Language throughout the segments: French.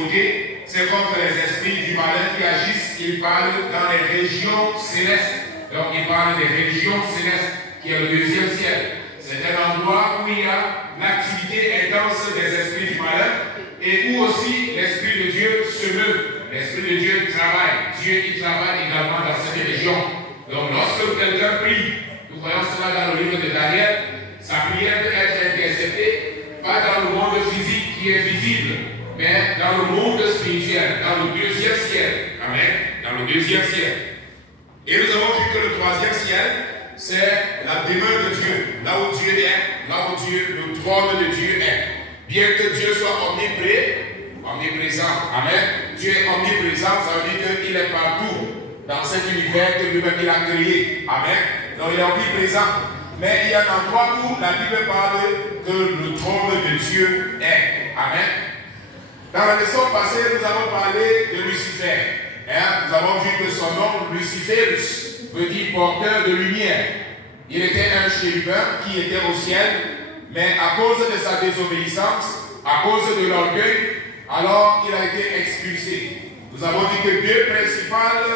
côtés, c'est contre les esprits du malin qui agissent. Il parle dans les régions célestes. Donc il parle des régions célestes, qui est le deuxième ciel. C'est un endroit où il y a l'activité intense des esprits du malin et où aussi l'Esprit de Dieu se meut. L'Esprit de Dieu travaille. Dieu qui travaille également dans cette région. Donc lorsque quelqu'un prie, nous voyons cela dans le livre de Daniel, sa prière peut être interceptée, pas dans le monde physique qui est visible, mais dans le monde spirituel, dans le deuxième ciel. Amen. Dans le deuxième ciel. Et nous avons vu que le troisième ciel, c'est la demeure de Dieu, là où Dieu est, là où Dieu, le trône de Dieu est. Bien que Dieu soit omniprésent, amen. Dieu est omniprésent, ça veut dire qu'il est partout dans cet univers que lui-même il a créé, amen. Donc il est omniprésent. Mais il y a un endroit où la Bible parle que le trône de Dieu est, amen. Dans la leçon passée, nous avons parlé de Lucifer. Nous avons vu que son nom, Luciferus, veut dire porteur de lumière. Il était un chérubin qui était au ciel, mais à cause de sa désobéissance, à cause de l'orgueil, alors il a été expulsé. Nous avons dit que deux principales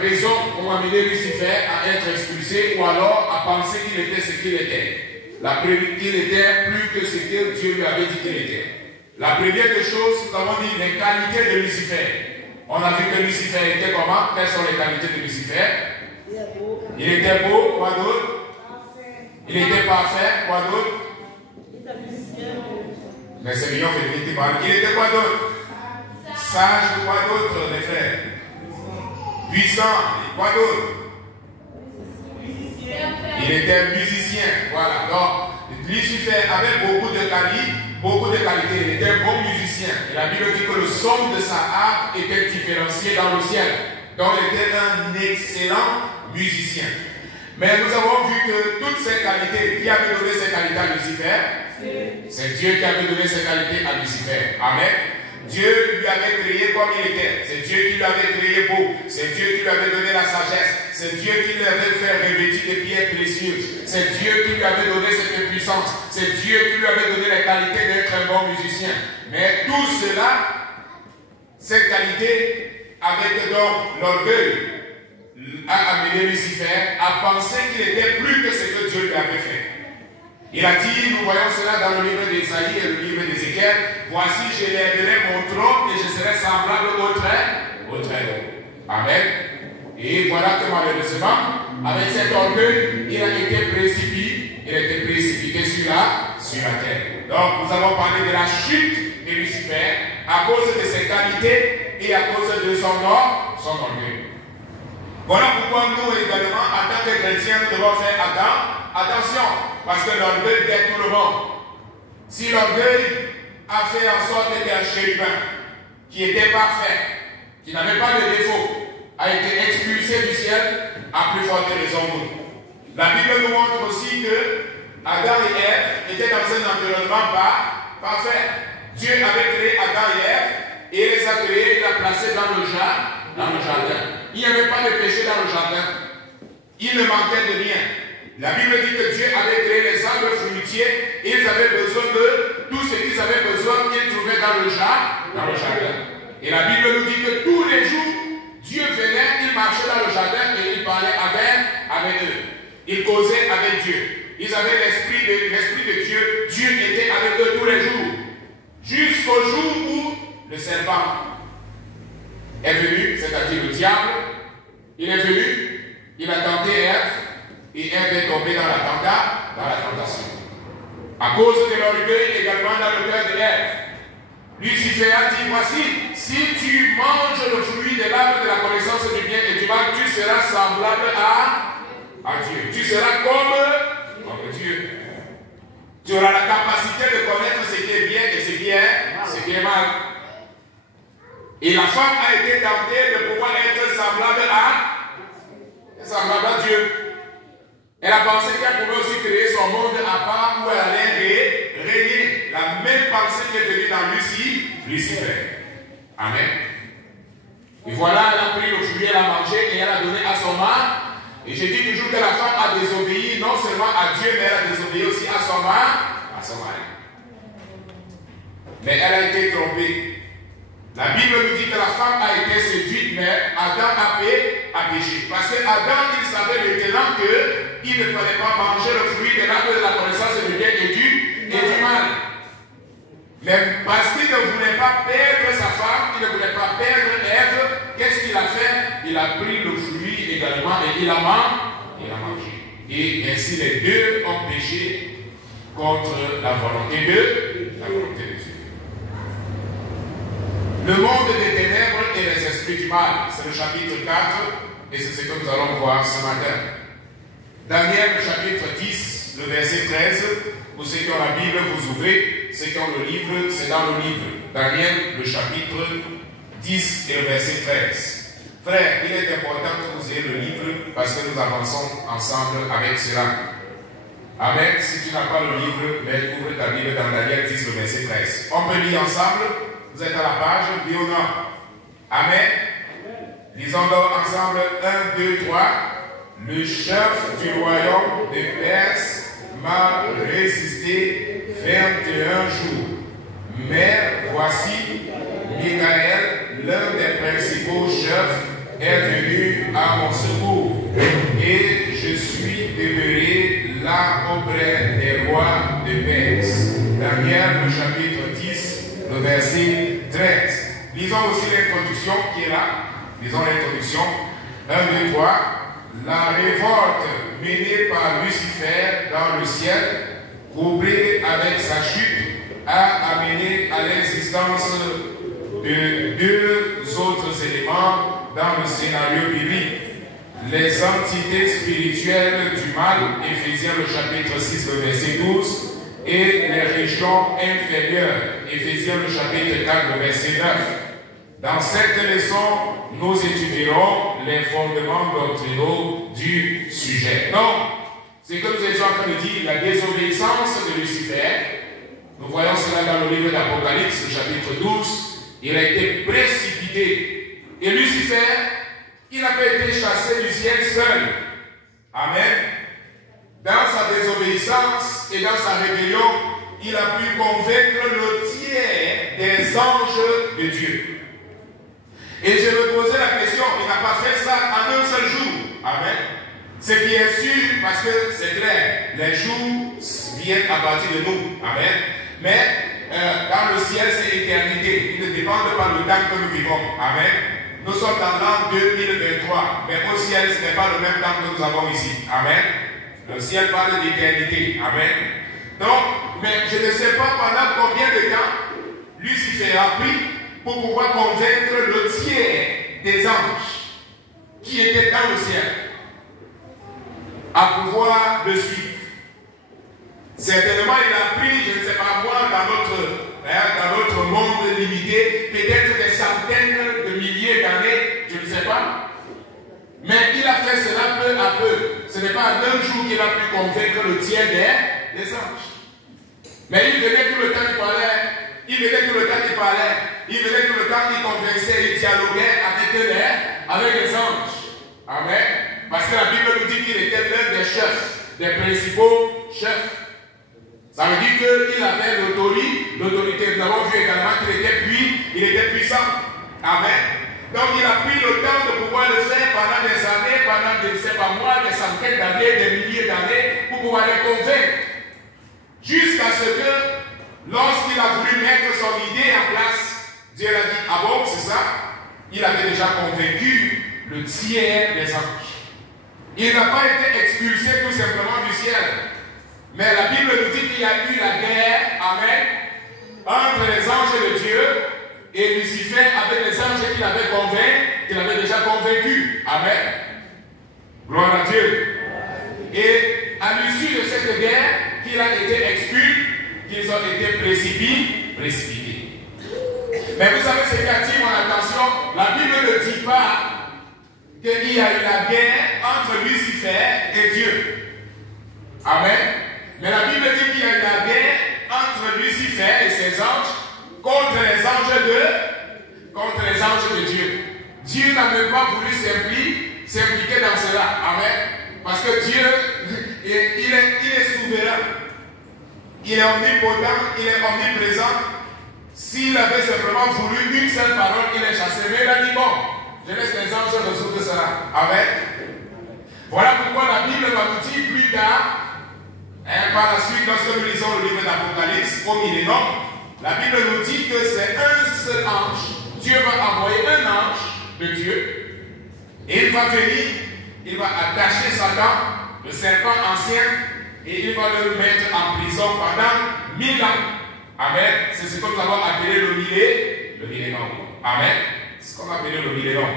raisons ont amené Lucifer à être expulsé ou alors à penser qu'il était ce qu'il était. La première, qu'il était plus que ce que Dieu lui avait dit qu'il était. La première des choses, nous avons dit les qualités de Lucifer. On a vu que Lucifer était comment? Quelles sont les qualités de Lucifer? Il était beau, quoi d'autre? Il était parfait, quoi d'autre? Mais c'est mignon, vérité. Il était quoi d'autre? Sage, quoi d'autre, les frères? Puissant, quoi d'autre? Il était musicien, voilà. Donc, Lucifer avait beaucoup de qualités. Il était un bon musicien. Et la Bible dit que le son de sa harpe était différencié dans le ciel. Donc, il était un excellent musicien. Mais nous avons vu que toutes ces qualités, qui avait donné ces qualités à Lucifer? C'est Dieu qui avait donné ces qualités à Lucifer. Amen. Dieu lui avait créé comme il était. C'est Dieu qui lui avait créé beau. C'est Dieu qui lui avait donné la sagesse. C'est Dieu qui lui avait fait revêtir des pierres précieuses. C'est Dieu qui lui avait donné cette puissance. C'est Dieu qui lui avait donné les qualités d'être un bon musicien. Mais tout cela, ces qualités, avec donc l'orgueil, a amené Lucifer à penser qu'il était plus que ce que Dieu lui avait fait. Il a dit, nous voyons cela dans le livre d'Ésaïe et le livre d'Ézéchiel, voici je lèverai mon trône et je serai semblable au Très-Haut. Amen. Et voilà que malheureusement, avec cet orgueil, il a été précipité sur la terre. Donc nous avons parlé de la chute de Lucifer à cause de ses qualités et à cause de son orgueil. Voilà pourquoi nous également, en tant que chrétiens, nous devons faire attention, parce que l'orgueil guette tout le monde. Si l'orgueil a fait en sorte qu'un chérubin qui était parfait, qui n'avait pas de défaut, a été expulsé du ciel, à plus forte raison nous. La Bible nous montre aussi que Adam et Ève étaient dans un environnement parfait. Dieu avait créé Adam et Ève et il les a créés, il les a placés dans le jardin. Il n'y avait pas de péché dans le jardin. Il ne manquait de rien. La Bible dit que Dieu avait créé les arbres fruitiers et ils avaient besoin de tout ce qu'ils avaient besoin qu'ils trouvaient dans le jardin. Et la Bible nous dit que tous les jours, Dieu venait, il marchait dans le jardin et il parlait avec eux. Il causait avec Dieu. Ils avaient l'esprit de Dieu. Dieu était avec eux tous les jours. Jusqu'au jour où le serpent est venu, c'est-à-dire le diable, il est venu, il a tenté Ève, et Ève est tombée dans la tentation. À cause de l'orgueil également dans le cœur de Ève, Lucifer a dit, voici, si tu manges le fruit de l'arbre de la connaissance du bien et du mal, tu seras semblable à Dieu. Tu seras comme Dieu. Tu auras la capacité de connaître ce qui est bien et ce qui est mal. Et la femme a été tentée de pouvoir être semblable à Dieu. Elle a pensé qu'elle pouvait aussi créer son monde à part où elle allait régner. La même pensée qui est venue dans Lucifer. Amen. Et voilà, elle a pris le fruit, elle a mangé et elle a donné à son mari. Et je dis toujours que la femme a désobéi non seulement à Dieu, mais elle a désobéi aussi à son mari. Mais elle a été trompée. La Bible nous dit que la femme a été séduite, mais Adam a péché. Parce que Adam, il savait maintenant qu'il ne fallait pas manger le fruit de l'arbre de la connaissance du bien et du mal. Mais parce qu'il ne voulait pas perdre sa femme, il ne voulait pas perdre Ève, qu'est-ce qu'il a fait? Il a pris le fruit également et il a mangé. Et ainsi les deux ont péché contre la volonté de Dieu. Le monde des ténèbres et les esprits du mal, c'est le chapitre 4 et c'est ce que nous allons voir ce matin. Daniel, le chapitre 10, le verset 13, pour ceux qui ont la Bible, vous ouvrez, ceux qui ont le livre, c'est dans le livre. Daniel, le chapitre 10 et le verset 13. Frère, il est important que vous ayez le livre parce que nous avançons ensemble avec cela. Amen. Si tu n'as pas le livre, mais ouvre ta Bible dans Daniel 10, le verset 13. On peut lire ensemble. Vous êtes à la page, oui ou non? Amen. Lisons-le ensemble. 1, 2, 3. Le chef du royaume de Perse m'a résisté 21 jours. Mais voici, Michael, l'un des principaux chefs, est venu à mon secours. Et je suis demeuré là auprès des rois de Perse. Daniel, le chapitre 10. Le verset 13. Lisons aussi l'introduction qui est là. Lisons l'introduction. 1, 2, 3. La révolte menée par Lucifer dans le ciel, couplée avec sa chute, a amené à l'existence de deux autres éléments dans le scénario biblique. Les entités spirituelles du mal, Éphésiens le chapitre 6, le verset 12, et les régions inférieures, Éphésiens le chapitre 4, le verset 9. Dans cette leçon, nous étudierons les fondements doctrinaux du sujet. Donc, c'est que nous étions en train de dire la désobéissance de Lucifer. Nous voyons cela dans le livre d'Apocalypse, le chapitre 12. Il a été précipité. Et Lucifer, il n'a pas été chassé du ciel seul. Amen. Dans sa désobéissance et dans sa rébellion, il a pu convaincre le tiers des anges de Dieu. Et je me posais la question, il n'a pas fait ça en un seul jour. Amen. Ce qui est sûr, parce que c'est clair, les jours viennent à partir de nous. Amen. Mais dans le ciel, c'est l'éternité. Il ne dépend pas du temps que nous vivons. Amen. Nous sommes dans l'an 2023. Mais au ciel, ce n'est pas le même temps que nous avons ici. Amen. Le ciel parle d'éternité. Amen. Donc, mais je ne sais pas pendant combien de temps Lucifer a pris pour pouvoir convaincre le tiers des anges qui étaient dans le ciel à pouvoir le suivre. Certainement, il a pris, je ne sais pas moi, dans notre monde limité, peut-être des centaines de milliers d'années, je ne sais pas. Mais il a fait cela peu à peu. Ce n'est pas en un jour qu'il a pu convaincre le tiers des anges. Mais il venait tout le temps qu'il parlait. Il venait tout le temps qu'il parlait. Il venait tout le temps qu'il conversait. Il dialoguait avec les anges. Amen. Parce que la Bible nous dit qu'il était l'un des chefs, des principaux chefs. Ça veut dire qu'il avait l'autorité. Nous avons vu également qu'il était puissant. Amen. Donc il a pris le temps de pouvoir le faire pendant des années, pendant je ne sais pas moi, des centaines d'années, des milliers d'années, pour pouvoir les convaincre. Jusqu'à ce que, lorsqu'il a voulu mettre son idée en place, Dieu a dit, ah bon, c'est ça? Il avait déjà convaincu le tiers des anges. Il n'a pas été expulsé tout simplement du ciel. Mais la Bible nous dit qu'il y a eu la guerre, amen, entre les anges de Dieu et Lucifer avec les anges qu'il avait déjà convaincus. Amen. Gloire à Dieu. Et à l'issue de cette guerre, qu'il a été expulsé, qu'ils ont été précipités. Mais vous savez ce qui attire mon attention? La Bible ne dit pas qu'il y a eu la guerre entre Lucifer et Dieu. Amen. Mais la Bible dit qu'il y a eu la guerre entre Lucifer et ses anges contre les anges de Dieu. Dieu n'a même pas voulu s'impliquer dans cela. Amen. Parce que Dieu, il est souverain. Il est omnipotent, il est omniprésent. S'il avait simplement voulu une seule parole, il est chassé. Mais il a dit bon, je laisse les anges résoudre cela. Amen. Voilà pourquoi la Bible va nous dire plus tard, par la suite, lorsque nous lisons le livre d'Apocalypse, au millénaire, la Bible nous dit que c'est un seul ange. Dieu va envoyer un ange de Dieu. Et il va venir, il va attacher Satan, le serpent ancien, et il va le mettre en prison pendant 1000 ans. Amen. C'est ce que nous avons appelé le millénaire. Amen. C'est ce qu'on a appelé le millénaire.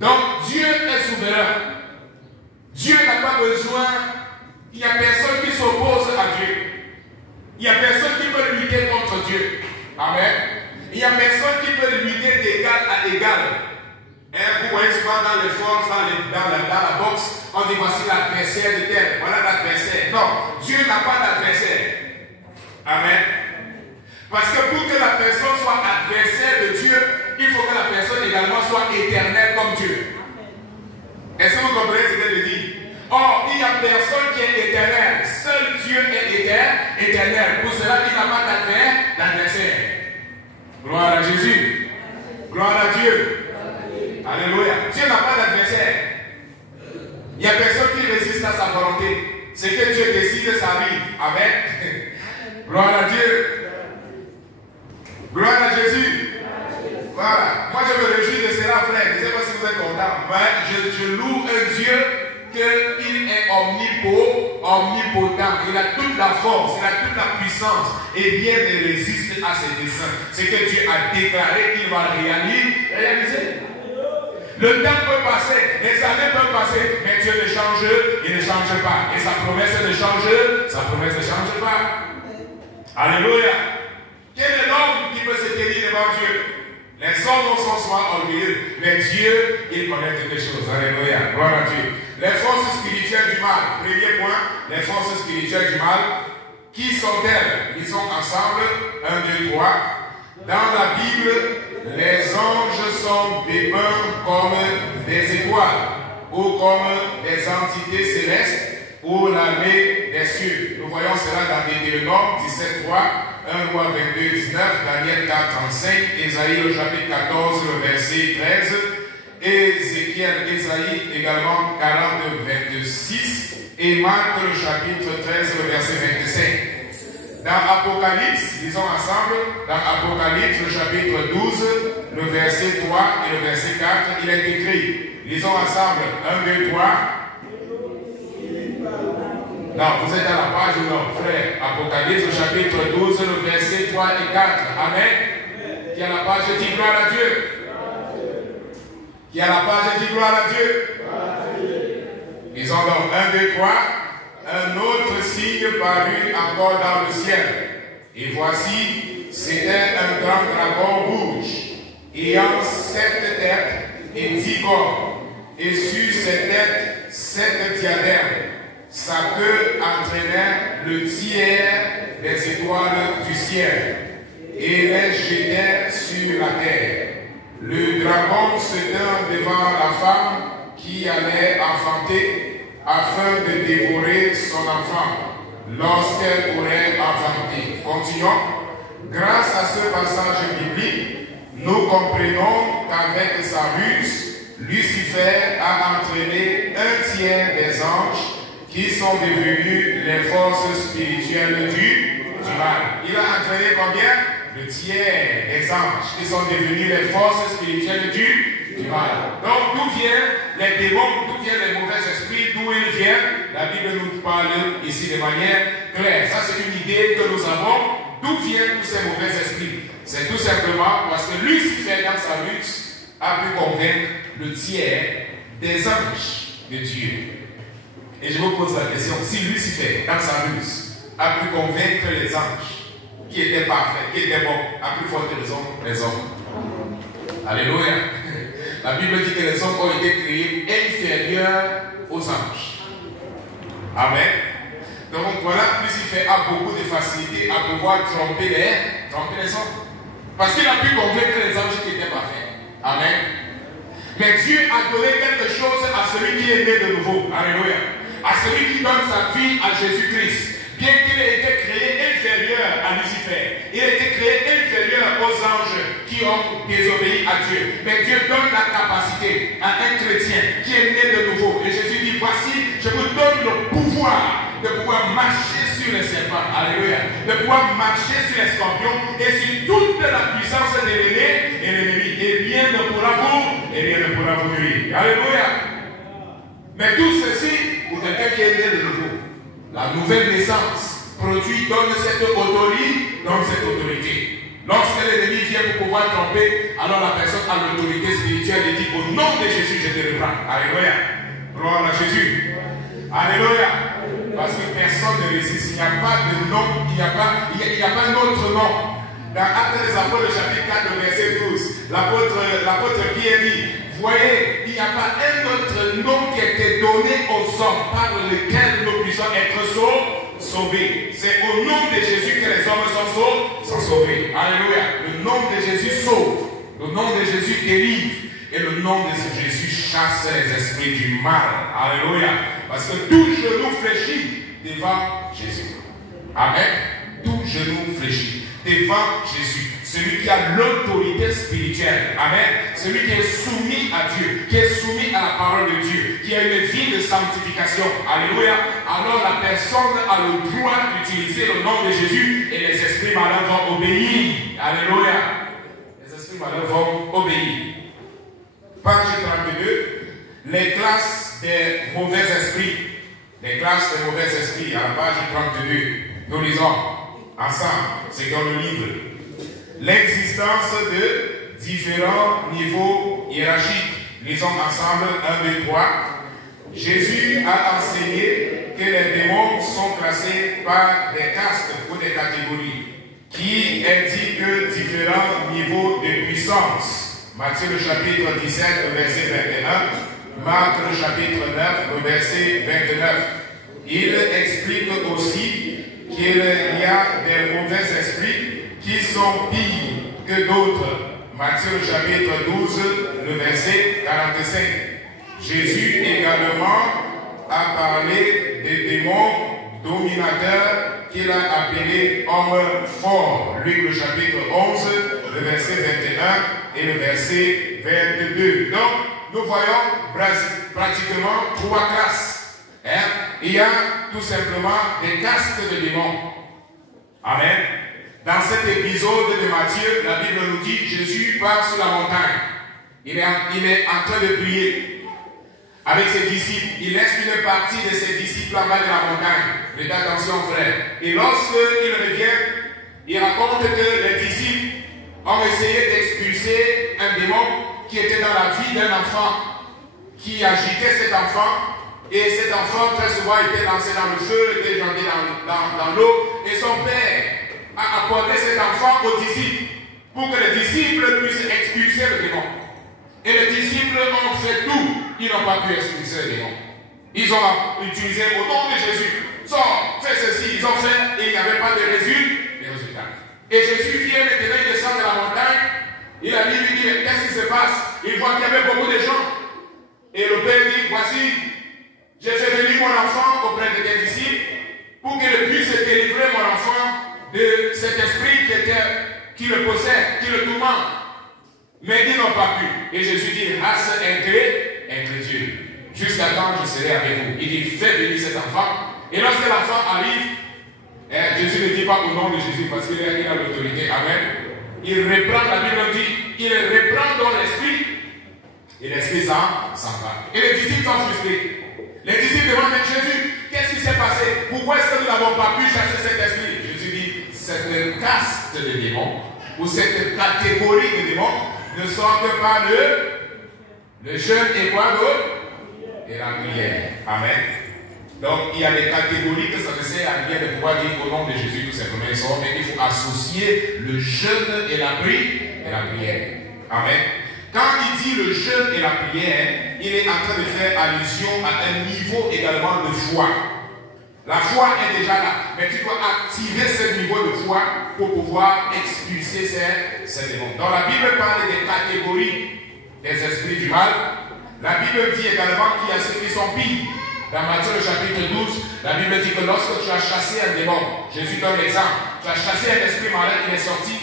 Donc, Dieu est souverain. Dieu n'a pas besoin, il n'y a personne qui s'oppose à Dieu. Il n'y a personne qui peut lutter contre Dieu. Amen. Il n'y a personne qui peut lutter d'égal à égal. Vous voyez souvent dans les forces, dans la boxe, on dit voici l'adversaire de tel, voilà l'adversaire. Non, Dieu n'a pas d'adversaire. Amen. Parce que pour que la personne soit adversaire de Dieu, il faut que la personne également soit éternelle comme Dieu. Est-ce que vous comprenez ce que je dis? Or, il n'y a personne qui est éternel. Seul Dieu est éternel. Pour cela, il n'a pas d'adversaire. Gloire à Jésus. Gloire à Dieu. Alléluia. Dieu n'a pas d'adversaire. Il n'y a personne qui résiste à sa volonté. Ce que Dieu décide, ça arrive. Amen. Gloire à Dieu. Gloire à Jésus. Voilà. Moi, je me réjouis de cela, frère. Je ne sais pas si vous êtes contents. Mais je loue un Dieu qu'il est omnipotent. Il a toute la force, il a toute la puissance. Et rien ne résiste à ses desseins. Ce que Dieu a déclaré qu'il va réaliser. Le temps peut passer, les années peuvent passer, mais Dieu ne change, il ne change pas. Et sa promesse ne change pas. Alléluia. Quel est l'homme qui peut se tenir devant Dieu? Les hommes sont souvent orgueilleux, mais Dieu, il connaît toutes les choses. Alléluia. Gloire à Dieu. Les forces spirituelles du mal. Premier point, les forces spirituelles du mal. Qui sont-elles? Lisons ensemble. 1, 2, 3. Dans la Bible, les anges sont dépeints comme des étoiles ou comme des entités célestes ou l'armée des cieux. Nous voyons cela dans Deutéronome 17, 3, 1 Roi 22, 19, Daniel 4, 35, Ésaïe au chapitre 14, le verset 13, Ézéchiel, Ésaïe également 40, 26 et Marc le chapitre 13, le verset 25. Dans Apocalypse, lisons ensemble, dans Apocalypse, le chapitre 12, le verset 3 et le verset 4, il est écrit. Lisons ensemble, 1, 2, 3. Non, vous êtes à la page ou non, frère? Apocalypse, le chapitre 12, le verset 3 et 4. Amen. Qui a la page dit gloire à Dieu. Qui a la page dit gloire à Dieu. Lisons donc 1, 2, 3. Un autre signe parut encore dans le ciel. Et voici, c'était un grand dragon rouge, ayant 7 têtes et 10 cornes, et sur ses têtes 7 diadèmes. Sa queue entraînait le tiers des étoiles du ciel, et les jetait sur la terre. Le dragon se tint devant la femme qui allait enfanter, afin de dévorer son enfant lorsqu'elle aurait enfanté. Continuons. Grâce à ce passage biblique, nous comprenons qu'avec sa ruse, Lucifer a entraîné un tiers des anges qui sont devenus les forces spirituelles du mal. Il a entraîné combien? Le tiers des anges qui sont devenus les forces spirituelles du mal. Donc d'où viennent les démons, d'où viennent les mauvais esprits, d'où ils viennent? La Bible nous parle ici de manière claire. Ça c'est une idée que nous avons. D'où viennent tous ces mauvais esprits? C'est tout simplement parce que Lucifer, dans sa ruse, a pu convaincre le tiers des anges de Dieu. Et je vous pose la question, si Lucifer, dans sa ruse, a pu convaincre les anges qui étaient parfaits, qui étaient bons, à plus forte raison, les hommes. Alléluia. La Bible dit que les hommes ont été créés inférieurs aux anges. Amen. Donc voilà, Lucifer a beaucoup de facilité à pouvoir tromper les hommes. Parce qu'il a pu convaincre les anges qui étaient parfaits. Amen. Mais Dieu a donné quelque chose à celui qui est né de nouveau. Alléluia. À celui qui donne sa vie à Jésus-Christ. Bien qu'il ait été créé inférieur à Lucifer, il a été créé inférieur honneur aux anges qui ont désobéi à Dieu. Mais Dieu donne la capacité à un chrétien qui est né de nouveau. Et Jésus dit, voici, je vous donne le pouvoir de pouvoir marcher sur les serpents. Alléluia. De pouvoir marcher sur les scorpions et sur toute la puissance de l'ennemi. Et rien ne pourra vous nuire. Alléluia. Mais tout ceci, pour quelqu'un qui est né de nouveau, la nouvelle naissance donne cette autorité. Lorsque l'ennemi vient pour pouvoir tromper, alors la personne a l'autorité spirituelle et dit, au nom de Jésus, je te reprends. Alléluia. Gloire à Jésus. Alléluia. Parce que personne ne résiste. Il n'y a pas de nom, il n'y a pas d'autre nom. Dans Actes des Apôtres, chapitre 4, verset 12, l'apôtre Pierre dit, voyez, il n'y a pas un autre nom qui a été donné aux hommes par lequel nous puissions être sauvés. C'est au nom de Jésus que les hommes sont sauvés. Alléluia. Le nom de Jésus sauve. Le nom de Jésus délivre. Et le nom de Jésus chasse les esprits du mal. Alléluia. Parce que tout genou fléchit devant Jésus. Amen. Tout genou fléchit devant Jésus. Celui qui a l'autorité spirituelle. Amen. Celui qui est soumis à Dieu, qui est soumis à la parole de Dieu, qui a une vie de sanctification. Alléluia. Alors la personne a le droit d'utiliser le nom de Jésus et les esprits malins vont obéir. Alléluia. Les esprits malins vont obéir. Page 32, les classes des mauvais esprits. Les classes des mauvais esprits, à la page 32. Nous lisons ensemble, c'est dans le livre. L'existence de différents niveaux hiérarchiques. Lisons ensemble 1, 2, 3. Jésus a enseigné que les démons sont classés par des castes ou des catégories qui indiquent différents niveaux de puissance. Matthieu le chapitre 17, verset 21, Marc le chapitre 9, verset 29. Il explique aussi qu'il y a des mauvais esprits qui sont pires que d'autres. Matthieu le chapitre 12, le verset 45. Jésus également a parlé des démons dominateurs qu'il a appelés hommes forts. Luc le chapitre 11, le verset 21 et le verset 22. Donc, nous voyons pratiquement 3 classes. Il y a tout simplement des castes de démons. Amen. Dans cet épisode de Matthieu, la Bible nous dit Jésus part sur la montagne. Il est en train de prier avec ses disciples. Il laisse une partie de ses disciples en bas de la montagne. Faites attention, frère. Et lorsqu'il revient, il raconte que les disciples ont essayé d'expulser un démon qui était dans la vie d'un enfant, qui agitait cet enfant. Et cet enfant, très souvent, était lancé dans le feu, était jeté dans l'eau. Et son père a apporté cet enfant aux disciples pour que les disciples puissent expulser le démon. Et les disciples ont fait tout. Ils n'ont pas pu expulser le démon. Ils ont utilisé au nom de Jésus. Sors, fais ceci. Ils ont fait et il n'y avait pas de résultat. Et Jésus vient maintenant, il descend de la montagne. Il a lui dit, mais qu'est-ce qui se passe? Il voit qu'il y avait beaucoup de gens. Et le père dit, voici, j'ai fait venir mon enfant auprès de tes disciples pour qu'il puisse délivrer mon enfant de cet esprit qui le possède, qui le tourmente. Mais ils n'ont pas pu. Et Jésus dit, race incrédule. Jusqu'à quand je serai avec vous. Il dit, fais venir cet enfant. Et lorsque l'enfant arrive, Jésus ne dit pas au nom de Jésus parce qu'il a l'autorité. Amen. Il reprend, la Bible dit, il reprend dans l'esprit et l'esprit s'en va. Et les disciples sont frustrés. Les disciples demandent à Jésus, qu'est-ce qui s'est passé? Pourquoi est-ce que nous n'avons pas pu chasser cet esprit? Jésus dit, cette caste de démons ou cette catégorie de démons ne sont que par le jeûne et quoi d'autre? Et la prière. Amen. Donc, il y a des catégories que ça ne sert à rien de pouvoir dire au nom de Jésus tout simplement. Mais il faut associer le jeûne et la prière. Amen. Quand il dit le jeûne et la prière, il est en train de faire allusion à un niveau également de foi. La foi est déjà là, mais tu dois activer ce niveau de foi pour pouvoir expulser ces démons. Donc la Bible parle des catégories des esprits du mal. La Bible dit également qu'il y a ceux qui sont pires. Dans Matthieu le chapitre 12, la Bible dit que lorsque tu as chassé un démon, Jésus donne l'exemple, tu as chassé un esprit malin, il est sorti.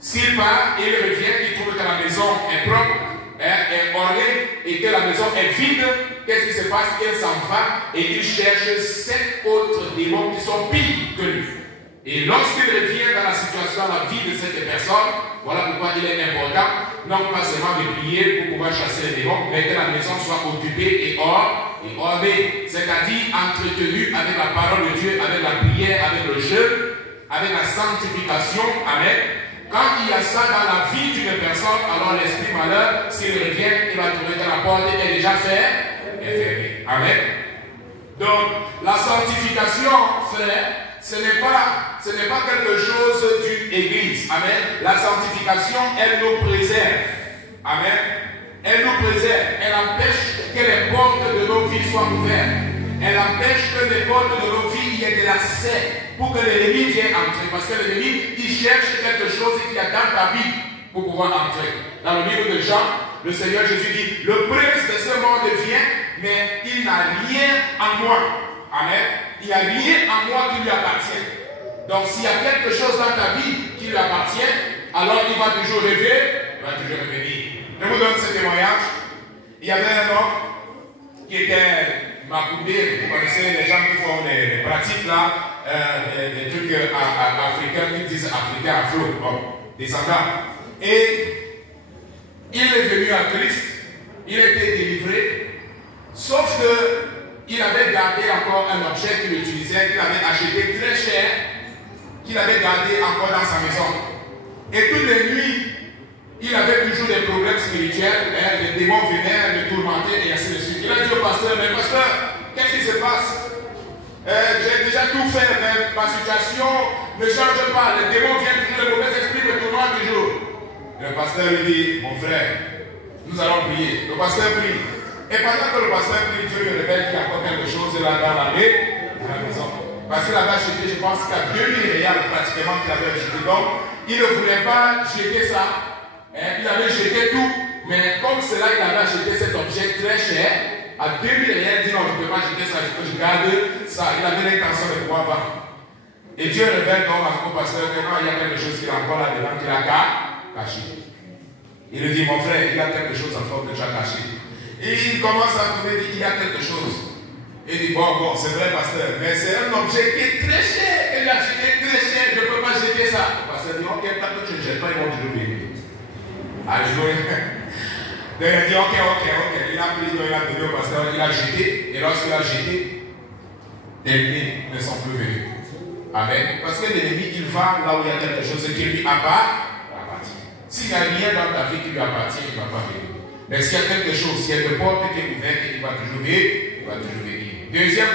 S'il part, il revient, il trouve que la maison est propre, est ornée et que la maison est vide, qu'est-ce qui se passe? Il s'en va et il cherche 7 autres démons qui sont pires que lui. Et lorsqu'il revient dans la situation, dans la vie de cette personne, voilà pourquoi il est important, non pas seulement de prier pour pouvoir chasser les démons, mais que la maison soit occupée et ornée, c'est-à-dire entretenue avec la parole de Dieu, avec la prière, avec le jeûne, avec la sanctification. Amen. Quand il y a ça dans la vie d'une personne, alors l'esprit malheur, s'il revient, il va trouver que la porte est déjà fermée. Amen. Donc, la sanctification, frère, ce n'est pas quelque chose d'une église. Amen. La sanctification, elle nous préserve. Amen. Elle nous préserve. Elle empêche que les portes de nos vies soient ouvertes. Elle empêche que les portes de nos vies y ait de l'accès pour que l'ennemi vienne entrer. Parce que l'ennemi, il cherche quelque chose qu'il y a dans ta vie pour pouvoir entrer. Dans le livre de Jean, le Seigneur Jésus dit, le prince de ce monde vient, mais il n'a rien en moi. Amen. Il n'y a rien en moi qui lui appartient. Donc s'il y a quelque chose dans ta vie qui lui appartient, alors il va toujours rêver, il va toujours revenir. Je vous donne ce témoignage. Il y avait un homme qui était macoubé. Vous connaissez les gens qui font des pratiques là, des trucs africains, qui disent africains, afro, descendants. Et il est venu à Christ, il a été délivré, sauf que il avait gardé encore un objet qu'il utilisait, qu'il avait acheté très cher, qu'il avait gardé encore dans sa maison. Et toutes les nuits, il avait toujours des problèmes spirituels, les démons venaient le tourmenter et ainsi de suite. Il a dit au pasteur, mais pasteur, qu'est-ce qui se passe? J'ai déjà tout fait, mais ma situation ne change pas. Les démons viennent toujours, les mauvais esprits me tourmentent toujours. Et le pasteur lui dit, mon frère, nous allons prier. Le pasteur prie. Et pendant que le pasteur prie, Dieu lui révèle qu'il y a encore quelque chose là dans la maison. Parce qu'il avait acheté, je pense qu'à 2000 réals pratiquement qu'il avait acheté. Donc, il ne voulait pas jeter ça. Il avait jeté tout. Mais comme cela, il avait acheté cet objet très cher. À 2000 réals, il dit non, je ne peux pas jeter ça, je garde ça. Il avait l'intention de pouvoir vendre. Et Dieu révèle donc au pasteur que non, il y a quelque chose qui est encore là-dedans, qu'il a caché. Il lui dit, mon frère, il y a quelque chose encore que tu as caché. Et il commence à trouver, il y a quelque chose. Il dit, bon, c'est vrai, pasteur, mais c'est un objet qui est très cher. Il a acheté très cher, je ne peux pas jeter ça. Le pasteur dit, ok, tant que tu ne jettes pas, ils vont te le payer. Alléluia. Donc il a dit, ok. Il a pris, il a donné au pasteur, il a jeté. Et lorsqu'il a jeté, les ennemis ne sont plus venus. Amen. Parce que l'ennemi, il va là où il y a quelque chose qui lui appartient. S'il n'y a rien dans ta vie qui lui appartient, il ne va pas venir. Mais s'il y a quelque chose, s'il y a une porte qui est ouverte, il va toujours venir. Deuxième